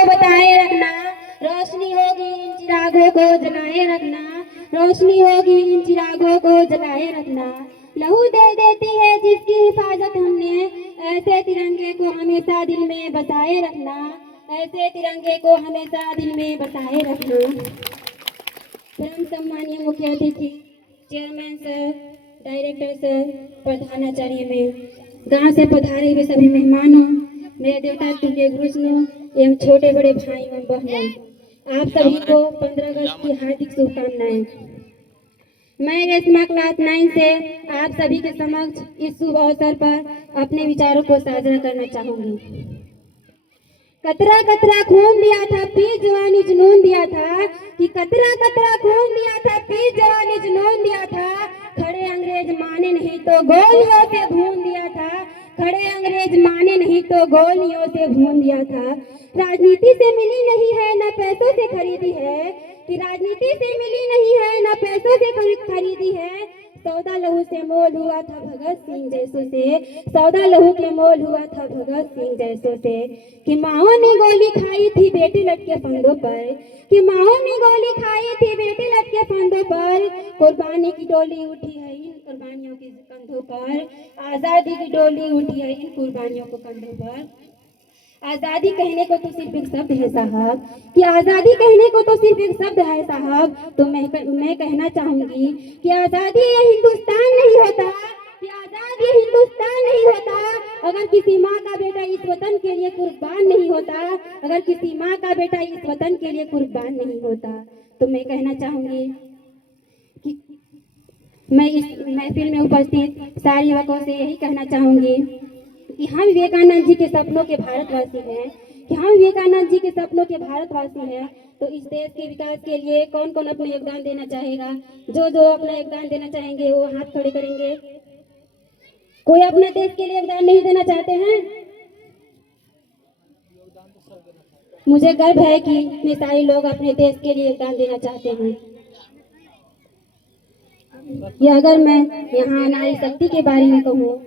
को बताए रखना, रोशनी होगी इन चिरागों को जलाए रखना, रोशनी होगी इन चिरागों को जलाए रखना। लहू दे देती है जिसकी हिफाजत हमने, ऐसे तिरंगे को हमेशा दिल में बसाए रखना, ऐसे तिरंगे को हमेशा दिल में बसाए रखना। परम सम्मानीय मुख्य अतिथि, चेयरमैन सर, डायरेक्टर सर, प्रधानाचार्य में, गांव से पधारे हुए सभी मेहमानों, मेरे देवता तुल्य गुरुजनों एवं छोटे बड़े भाई एवं बहनों, आप सभी को 15 अगस्त की हार्दिक शुभकामनाएं। मैं रेशमा क्लास 9 से आप सभी के समक्ष इस शुभ अवसर पर अपने विचारों को साझा करना चाहूंगी। कतरा कतरा खून दिया था फिर जवानी जुनून दिया था, कि कतरा कतरा खून दिया था फिर जवानी जुनून दिया था, खड़े अंग्रेज माने नहीं तो गोलियों से भून दिया था, खड़े अंग्रेज माने नहीं तो गोलियों से भून दिया था। राजनीति से मिली नहीं है न पैसों से खरीदी है, कि राजनीति से मिली नहीं है न पैसों से खरीदी है, सौदा लहू से मोल हुआ था भगत सिंह जैसों से, सौदा लहू के मोल हुआ था भगत सिंह जैसों से, कि माओ ने गोली खाई थी बेटे लटके फंदों पर, कि माओ ने गोली खाई थी बेटे लटके फंदों पर, कुर्बानी की डोली उठी है इन कुर्बानियों के कंधों पर, आजादी की डोली उठी है इन कुर्बानियों को कंधों पर। आजादी कहने को तो सिर्फ एक शब्द है साहब, कि आजादी कहने को तो सिर्फ एक शब्द है साहब, तो मैं कहना चाहूंगी कि आजादी ये हिंदुस्तान नहीं होता, कि आजाद ये हिंदुस्तान नहीं होता अगर किसी माँ का बेटा इस वतन के लिए कुर्बान नहीं होता, अगर किसी माँ का बेटा इस वतन के लिए कुर्बान नहीं होता। तो मैं कहना चाहूंगी कि मैं इस महफिल में उपस्थित सारे युवकों से यही कहना चाहूंगी कि हम विवेकानंद जी के सपनों के भारतवासी हैं, कि हम विवेकानंद जी के सपनों के भारतवासी हैं। तो इस देश के विकास के लिए कौन कौन अपना योगदान देना चाहेगा? जो जो अपना योगदान देना चाहेंगे वो हाथ खड़े करेंगे। कोई अपने देश के लिए योगदान नहीं देना चाहते हैं? मुझे गर्व है कि इतने सारे लोग अपने देश के लिए योगदान देना चाहते हैं। या अगर मैं यहाँ नारी शक्ति के बारे में कहूँ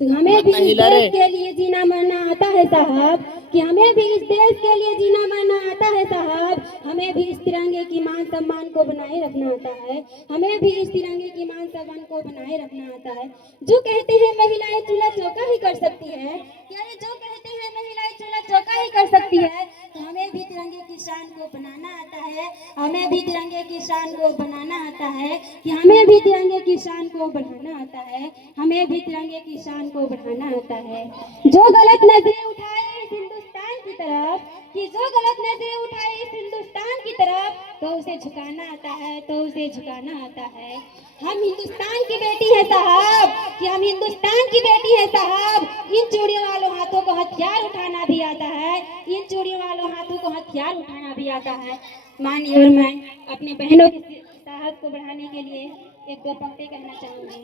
तो हमें भी इस देश के लिए जीना मरना आता है साहब, कि हमें भी इस देश के लिए जीना मरना आता है साहब, हमें भी इस तिरंगे की मान सम्मान को बनाए रखना आता है, हमें भी इस तिरंगे की मान सम्मान को बनाए रखना आता है। जो कहते हैं महिलाएं चूल्हा चौका ही कर सकती है, क्या ये जो कहते हैं महिलाएं चूल्हा चौका ही कर सकती है, तो हमें भी तिरंगे की शान को बनाना आता है, हमें भी तिरंगे की शान को बनाना आता है, कि हमें भी तिरंगे की शान को बढ़ाना आता है, हमें भी तिरंगे की शान को बढ़ाना आता है। जो गलत नजरें उठाए इस हिंदुस्तान की तरफ, कि जो गलत नजरें उठाए इस हिंदुस्तान की तरफ, तो उसे झुकाना आता है, तो उसे झुकाना आता है। हम हिंदुस्तान की बेटी है साहब, कि हम हिंदुस्तान की बेटी है साहब, इन चूड़ियों वालों हाथों को हथियार उठाना भी आता है, इन चूड़ियों वालों हाथों को हथियार उठाना भी आता है। माननीय, और मैं अपने बहनों के साहस को बढ़ाने के लिए एक दो पंक्ति कहना चाहूंगी,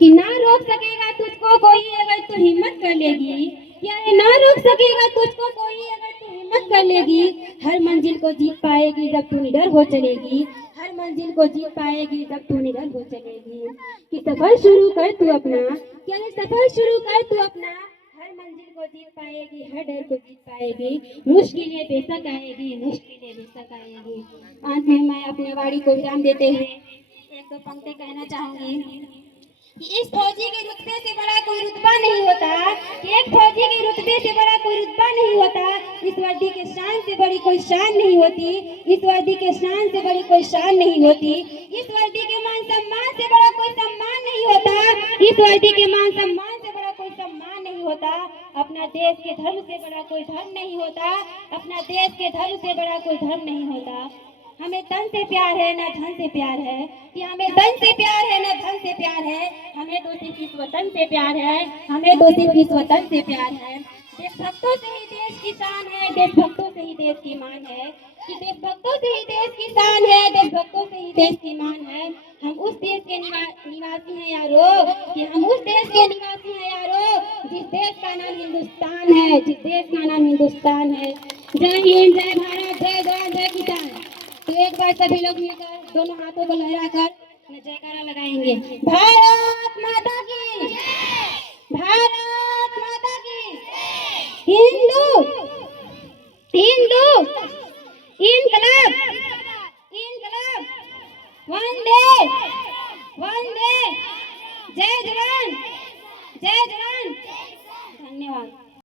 कि ना रोक सकेगा तुझको कोई अगर तू हिम्मत कर लेगी, क्या ना रोक सकेगा तुझको कोई अगर तू हिम्मत कर लेगी, हर मंजिल को जीत पाएगी जब तू निडर हो चलेगी, हर मंजिल को जीत पाएगी जब तू निडर हो चलेगी। कि सफर शुरू कर तू अपना, क्या सफर शुरू कर तू अपना, हर मंजिल को जीत पाएगी, हर डर को जीत पाएगी, मुश्किलें बेशक आएगी, मुश्किलें बेशक आएगी। अंत में मैं अपने वाणी को विराम देते हुए एक दो पंक्ति कहना चाहूंगी, कि इस फौजी के रुतबे से बड़ा कोई रुतबा नहीं होता, कि एक फौजी के रुतबे से बड़ा कोई रुतबा नहीं होता, इस वर्दी के शान से बड़ी कोई शान नहीं होती, इस वर्दी के शान से बड़ी कोई शान नहीं होती, इस वर्दी के मान सम्मान से बड़ा कोई सम्मान नहीं होता, इस वर्दी के मान सम्मान से बड़ा कोई सम्मान नहीं होता, अपना देश के धर्म से बड़ा कोई धर्म नहीं होता, अपना देश के धर्म से बड़ा कोई धर्म नहीं होता। हमें तन से प्यार है ना धन से प्यार है, कि हमें तन से प्यार है ना धन से प्यार है, हमें तो सिर्फ इस वतन से प्यार है, हमें तो सिर्फ इस वतन से प्यार है। देशभक्तों से ही देश की शान है, देशभक्तों से ही देश की मान है, कि देशभक्तों से ही देश की शान है, देशभक्तों से ही देश की मान है। हम उस देश के निवासी हैं यारो, कि हम उस देश के निवासी हैं यारो, जिस देश का नाम हिंदुस्तान है, जिस देश का नाम हिंदुस्तान है। जय हिंद, जय भारत, जय जवान, जय किसान। तो एक बार सभी लोग मिलकर दोनों हाथों को लहराकर जयकारा लगाएंगे। भारत माता की, भारत माता की, हिंदू हिंदू। वंदे वंदे जय जवान धन्यवाद।